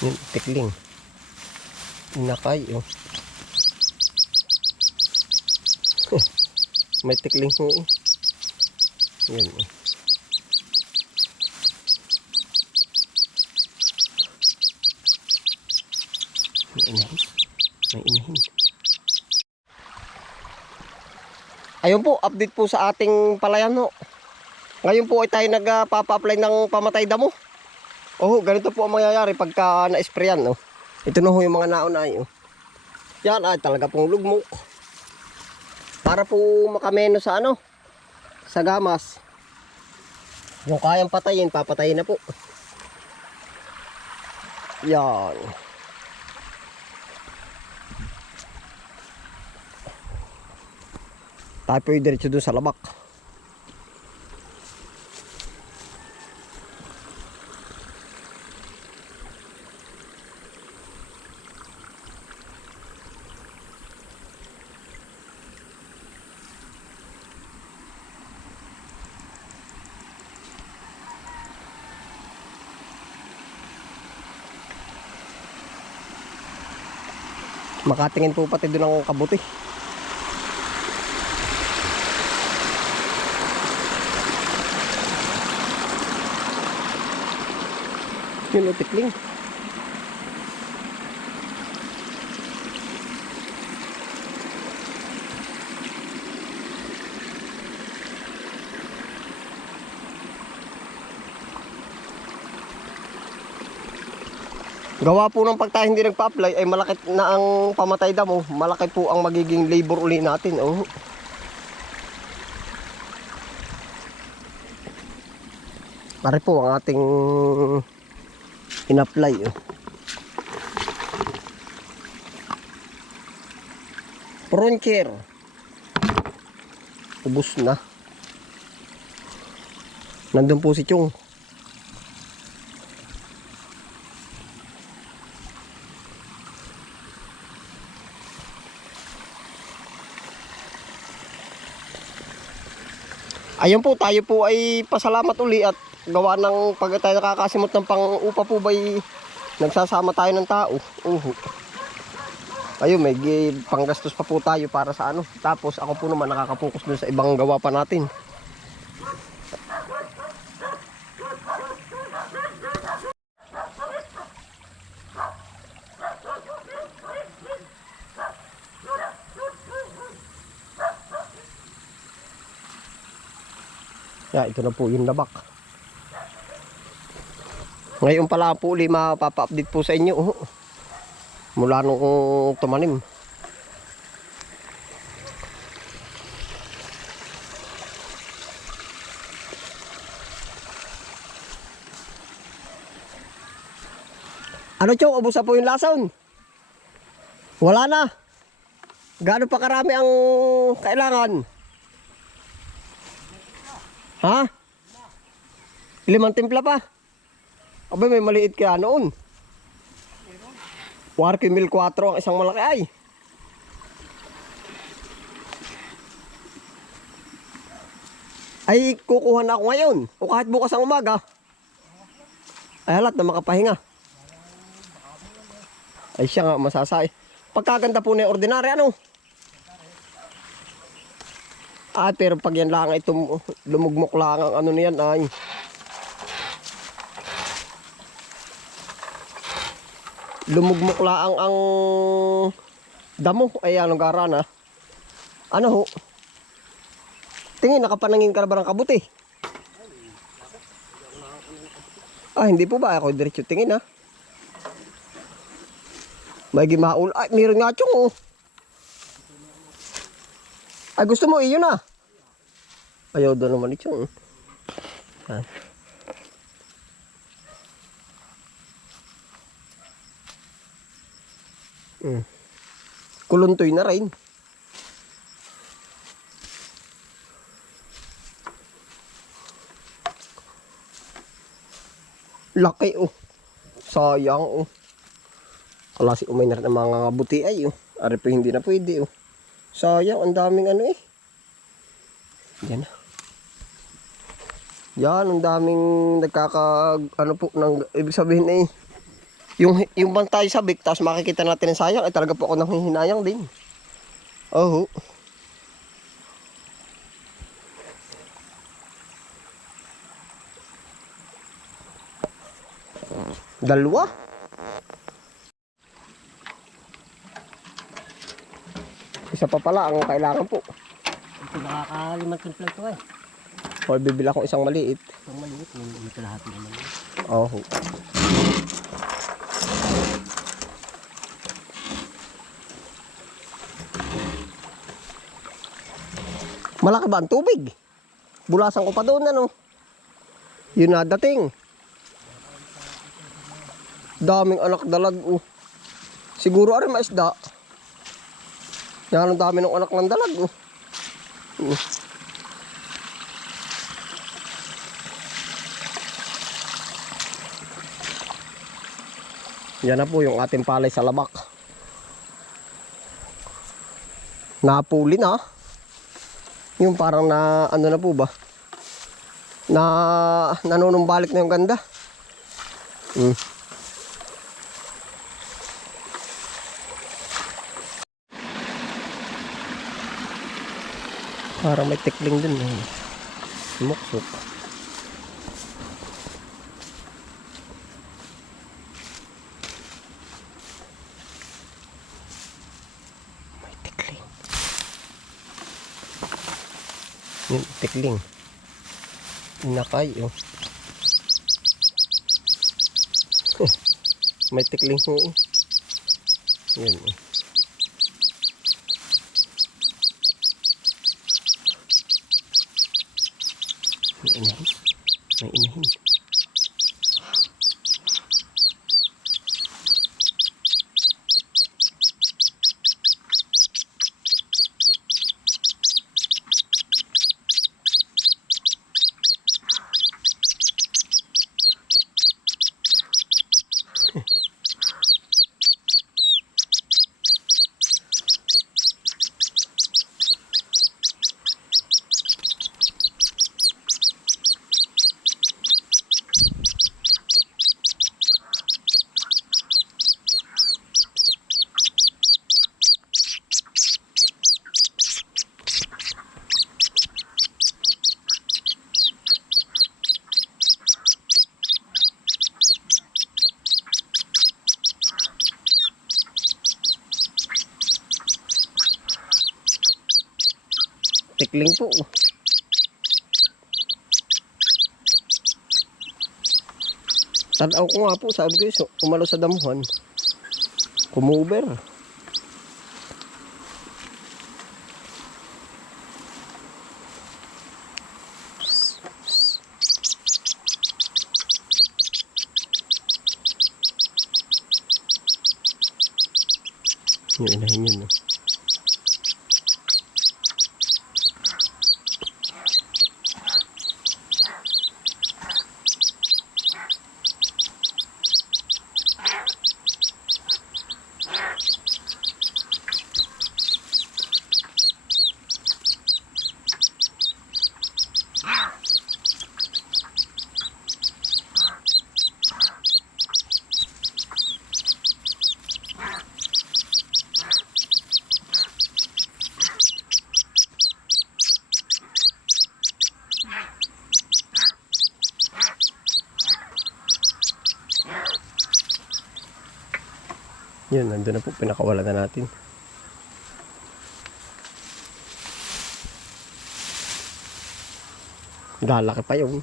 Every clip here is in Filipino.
Tikling. Inakay, oh. May tikling ho, eh. Yan, oh. May inahin. May inahin. Ayun po, update po sa ating palayan ho. Ngayon po ay tayo nagpapa-apply ng pamatay damo. Oh, ganito po ang mangyayari pagka na-sprayan, no. Ito na ho yung mga nauna ay, oh. Yan ay talaga pong lugmok. Para po makameno sa ano, sa gamas. Yung kayang patayin, papatayin na po. Yan. Tayo po yung diretso dun sa labak. Makatingin po pati doon ang kabuti. Yun o tikling. Gawa po ng pag tayo hindi nagpa-apply ay malaki na ang pamatay damo. Malaki po ang magiging labor uli natin. Oh. Pare po ang ating in-apply. Oh. Proncher. Ubus na. Nandun po si Chong. Ayun po, tayo po ay pasalamat uli at gawa ng pag tayo nakakasimot ng pang-upa po ba'y nagsasama tayo ng tao. Uhu. Ayun, may panggastos pa po tayo para sa ano. Tapos ako po naman nakakapokus dun sa ibang gawa pa natin. Yeah, ito na po yung labak. Ngayon pala po uli mapapa-update po sa inyo. oh. Mula nung tumanim. Ano chong, ubos na po yung lason? Wala na. Gaano pa karami ang kailangan? Ha? Limang timpla pa? Abay, may maliit kaya noon. Warki mil 4 ang isang malaki ay. Ay, kukuha na ako ngayon. O kahit bukas ang umaga. Ay, halat na makapahinga. Ay, siya nga masasay. Pagkaganda po na yung ordinary, ano? Ah, pero pag yan lang ito lumugmok lang ang ano niyan ay. Lumugmok lang ang damo ay anong garana. Ano ho? Tingin nakapanangin ka na ba kabuti? Ah, hindi po ba ako diretso tingin ha? May gimaul. Ay, meron nga chong oh. Ay, gusto mo iyon na. Ayaw doon naman ito. Yan. Mm. Kuluntoy na rin. Laki oh. Sayang oh. Kalasi umay na rin ang mga buti ay oh. Ari pa hindi na pwede oh. Sayang, ang daming ano eh. Yan na. Yan, ang daming nagkaka, ano po, ng, ibig sabihin eh, Yung, yung bantay sabik, tapos makikita natin ang sayang, ay talaga po ako nanghihinayang din. Oo. Dalawa? Isa pa pala ang kailangan po. Ito nakakalimang timpla ito eh. O bibili ako isang maliit. Itong maliit, may kalahati naman. Oo. Malaki ba ang tubig? Bulasan ko pa doon ano. Yun na dating. Daming anak dalag. Oh. Siguro ari maisda. Yan ang dami ng anak ng dalag. Oh. Oh. Yan na po yung ating palay sa labak. Napuli na. Yung parang na ano na po ba? Na nanunumbalik na yung ganda. Hmm. Parang may tikling dun. Eh. Sumuksok. Yun, tikling. Inakay, oh. May tikling ho, eh. Yun, oh. May inahin. May inahin. Tikling po. Tanaw ko nga po, sabi ko so, umalo sa damuhan. Kumuber. Yung inahin yun. Yun, nandun na po, pinakawalan na natin. Lalaki pa yun.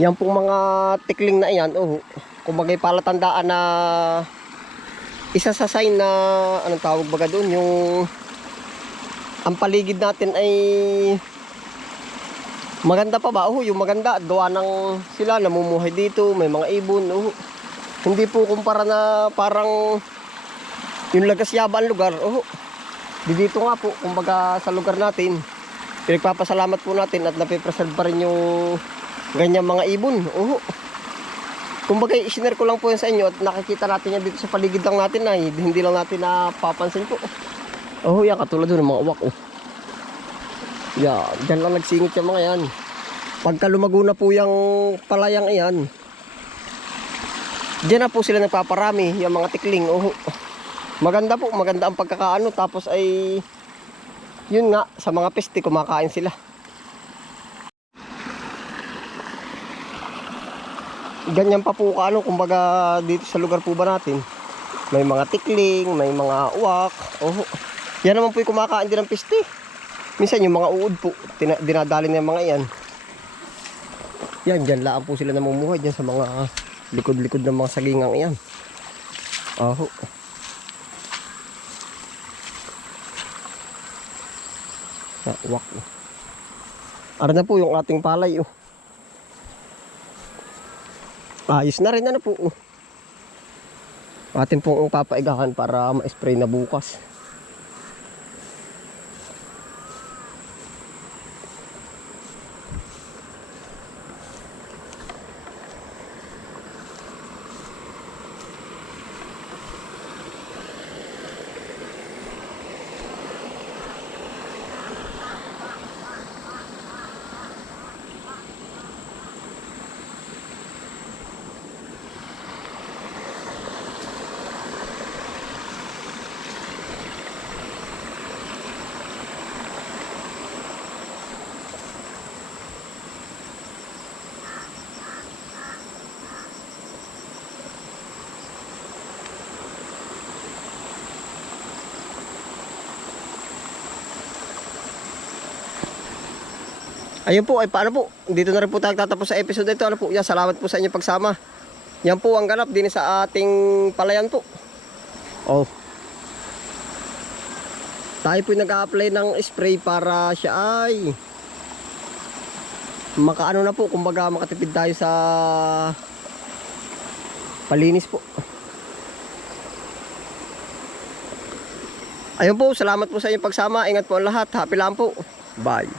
Yan pong mga tikling na iyan, oh, kumagay palatandaan na isa sa sign na anong tawag baga doon, yung ang paligid natin ay Maganda pa ba? Oh, yung maganda. Gawa ng sila, namumuhay dito. May mga ibon. Oh. Hindi po kumpara na parang yung ang lugar. Oh. Di dito nga po, kumbaga sa lugar natin. Pinagpapasalamat po natin at napipreserve pa rin yung ganyang mga ibon. Oh. Kumbaga, isinare ko lang po yan sa inyo at nakikita natin yan dito sa paligid lang natin na hindi lang natin napapansin po. Oh, yan katulad doon ng mga uwak. Oh. Yeah, dyan lang nagsingit yung mga yan. Pagka lumago na po yung palayang iyan, dyan na po sila nagpaparami, yung mga tikling. Oh, maganda po, maganda ang pagkakaano. Tapos ay, yun nga, sa mga peste, kumakain sila. Ganyan pa po kaano, kumbaga dito sa lugar po ba natin, may mga tikling, may mga uwak. Oh, yan naman po yung kumakain din ng peste. Minsan yung mga uod po, dinadali ng mga yan. Yan, dyan lang po sila namumuhay dyan sa mga likod-likod ng mga sagingang yan. Aho. Ah, wak. Ara na po yung ating palay. Oh. Ayos na rin ano po. Oh. Atin pong papaigahan para ma-spray na bukas. Ayun po, ay paano po? Dito na rin po tayo tatapos sa episode ito. Ano po? Yan, salamat po sa inyong pagsama. Yan po ang ganap din sa ating palayan po. Oh. Tayo po nag-a-apply ng spray para siya ay makaano na po, kumbaga makatipid tayo sa palinis po. Ayun po, salamat po sa inyong pagsama. Ingat po ang lahat. Happy lang po. Bye.